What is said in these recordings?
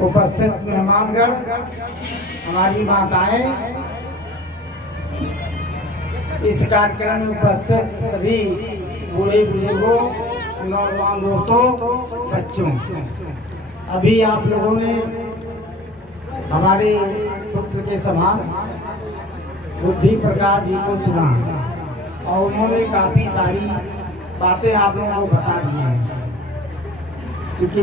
उपस्थित मेहमानगण, हमारी माताएं, इस कार्यक्रम में उपस्थित सभी बूढ़े बुजुर्गों, नौजवान दोस्तों, बच्चों, अभी आप लोगों ने हमारे पुत्र के समान बुद्धि प्रकाश जी को सुना और उन्होंने काफी सारी बातें आप लोगों को बता दी हैं। क्योंकि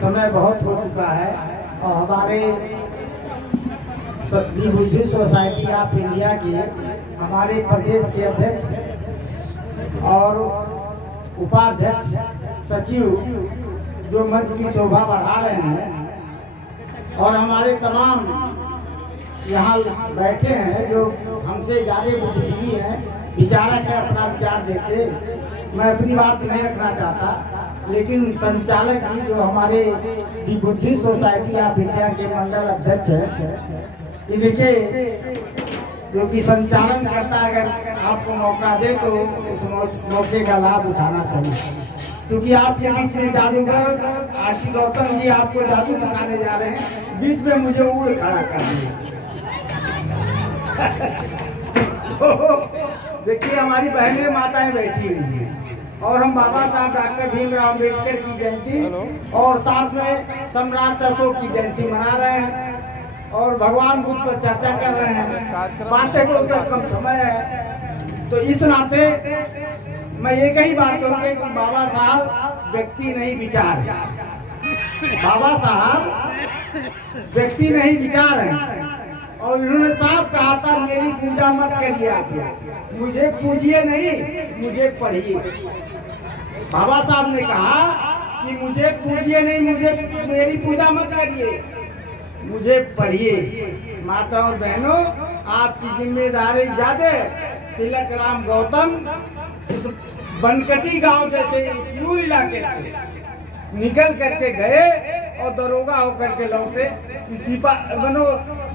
समय बहुत हो चुका है और हमारे बुद्धि सोसाइटी ऑफ इंडिया के हमारे प्रदेश के अध्यक्ष और उपाध्यक्ष सचिव जो मंच की शोभा बढ़ा रहे हैं और हमारे तमाम यहाँ बैठे हैं जो हमसे ज्यादा बुद्धिजीवी हैं, विचारक है, अपना विचार देते। मैं अपनी बात नहीं रखना चाहता, लेकिन संचालक जी जो हमारे बुद्धि सोसाइटी ऑफ इंडिया के मंडल अध्यक्ष है, इनके जो कि संचालन करता है, अगर आपको मौका दे तो उस मौके का लाभ उठाना चाहिए। क्योंकि आपके बीच में जादूगर आरती गौतम जी आपको जादू दिखाने जा रहे हैं, बीच में मुझे उड़ खड़ा कर दिया। देखिए हमारी बहनें माताएं बैठी हुई हैं और हम बाबा साहब डॉक्टर भीमराव अम्बेडकर की जयंती और साथ में सम्राट अशोक की जयंती मना रहे हैं और भगवान बुद्ध पर चर्चा कर रहे हैं। बातें बहुत कम समय है, तो इस नाते मैं एक ही बात कहूँगा कि बाबा साहब व्यक्ति नहीं विचार है। बाबा साहब व्यक्ति नहीं विचार है और इन्होंने साफ कहा था मेरी पूजा मत करिए, आप मुझे पूजिए नहीं, मुझे पढ़िए। बाबा साहब ने कहा कि मुझे पूजिए नहीं, मुझे मेरी पूजा मत करिए, मुझे पढ़िए। माता और बहनों, आपकी जिम्मेदारी ज्यादा। तिलक राम गौतम इस बनकटी गांव जैसे दूर इलाके से निकल करके गए और दरोगा होकर के लौटे,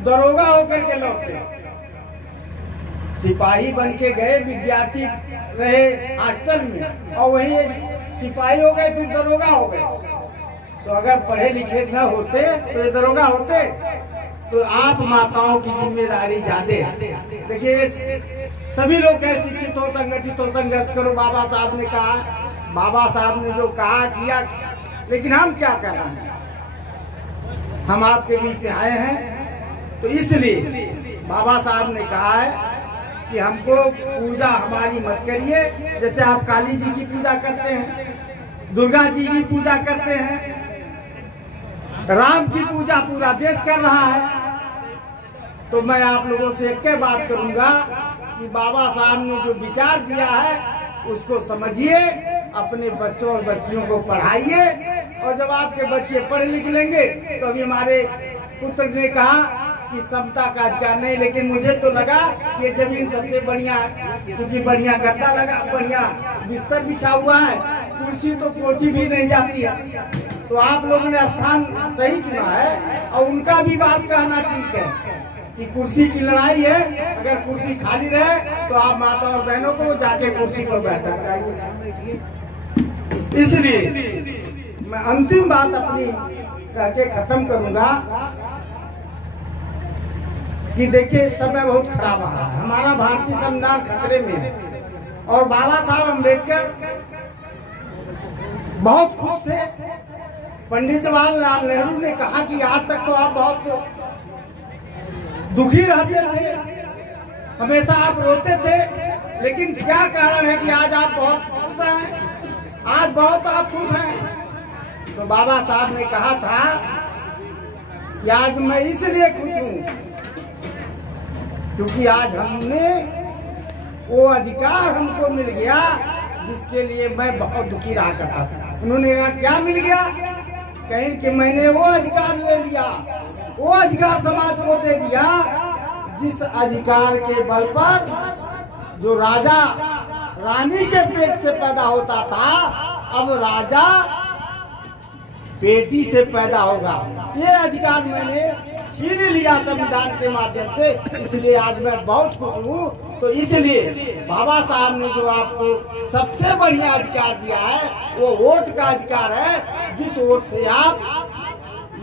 दरोगा होकर के लौटे, सिपाही बन के गए, विद्यार्थी रहे हॉस्टल में और वही सिपाही हो गए, फिर दरोगा हो गए। तो अगर पढ़े लिखे न होते तो ये दरोगा होते। तो आप माताओं की जिम्मेदारी ज्यादा। देखिए सभी लोग कैसे शिक्षित हो, संगठित हो, संघर्ष करो। बाबा साहब ने कहा, बाबा साहब ने जो कहा किया, लेकिन हम क्या कर रहे हैं? हम आपके बीच में आए हैं तो इसलिए बाबा साहब ने कहा है कि हमको पूजा हमारी मत करिए। जैसे आप काली जी की पूजा करते हैं, दुर्गा जी की पूजा करते हैं, राम की पूजा पूरा देश कर रहा है। तो मैं आप लोगों से एक बात करूंगा कि बाबा साहब ने जो विचार दिया है उसको समझिए, अपने बच्चों और बच्चियों को पढ़ाइए और जब आपके बच्चे पढ़ लिख लेंगे तो अभी हमारे पुत्र ने कहा कि समता का अधिकार नहीं, लेकिन मुझे तो लगा ये जमीन सबसे बढ़िया, क्योंकि बढ़िया गद्दा लगा, बढ़िया बिस्तर बिछा हुआ है, कुर्सी तो पोची भी नहीं जाती है। तो आप लोगों ने स्थान सही चुना है और उनका भी बात कहना ठीक है कि कुर्सी की लड़ाई है। अगर कुर्सी खाली रहे तो आप माता और बहनों को जाके कुर्सी पर बैठना चाहिए। इसलिए मैं अंतिम बात अपनी करके खत्म करूंगा कि देखिए समय बहुत खराब आ रहा है, हमारा भारतीय संविधान खतरे में है और बाबा साहब अम्बेडकर बहुत खुश थे। पंडित जवाहरलाल नेहरू ने कहा कि आज तक तो आप बहुत दुखी रहते थे, हमेशा आप रोते थे, लेकिन क्या कारण है कि आज आप बहुत खुश हैं? आज बहुत आप खुश हैं। तो बाबा साहब ने कहा था कि आज मैं इसलिए खुश हूँ क्योंकि आज हमने वो अधिकार हमको मिल गया जिसके लिए मैं बहुत दुखी रहा करता था। उन्होंने कहा क्या मिल गया? कहीं कि मैंने वो अधिकार ले लिया, वो अधिकार समाज को दे दिया जिस अधिकार के बल पर जो राजा रानी के पेट से पैदा होता था, अब राजा बेटी से पैदा होगा। ये अधिकार मैंने छीन लिया संविधान के माध्यम से, इसलिए आज मैं बहुत खुश हूँ। तो इसलिए बाबा साहब ने जो आपको सबसे बढ़िया अधिकार दिया है वो वोट का अधिकार है, जिस वोट से आप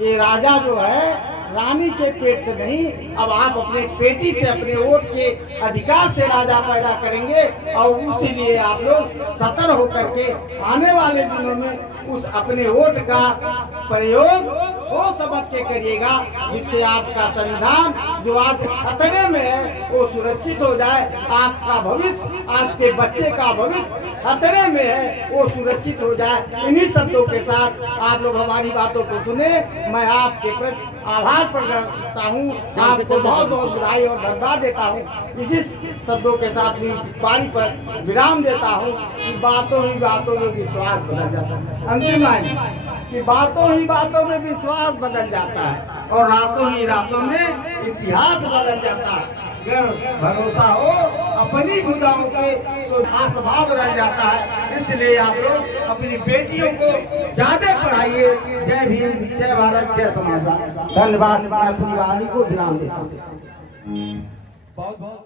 ये राजा जो है रानी के पेट से नहीं, अब आप अपने पेटी से अपने वोट के अधिकार से राजा पैदा करेंगे। और इसीलिए आप लोग सतर्क होकर के आने वाले दिनों में उस अपने वोट का प्रयोग सोच समझ के करिएगा, जिससे आपका संविधान जो आज खतरे में है वो सुरक्षित हो जाए। आपका भविष्य, आपके बच्चे का भविष्य खतरे में है, वो सुरक्षित हो जाए। इन्हीं शब्दों के साथ आप लोग हमारी बातों को सुने। मैं आपके प्रति आभार प्रकट करता हूँ, आपको बहुत बहुत बधाई और धन्यवाद देता हूँ। इसी शब्दों के साथ भी वाणी पर विराम देता हूँ कि बातों ही बातों में विश्वास बदल जाता है। अंतिम लाइन कि बातों ही बातों में विश्वास बदल जाता है और रातों ही रातों में इतिहास बदल जाता है। अगर भरोसा हो अपनी भुजाओं पे तो भाव रह जाता है। इसलिए आप लोग अपनी बेटियों को ज्यादा पढ़ाइए। जय भीम, जय भारत, जय समाज। धन्यवाद। मैं अपनी वाणी को विराम देता हूँ। बहुत बहुत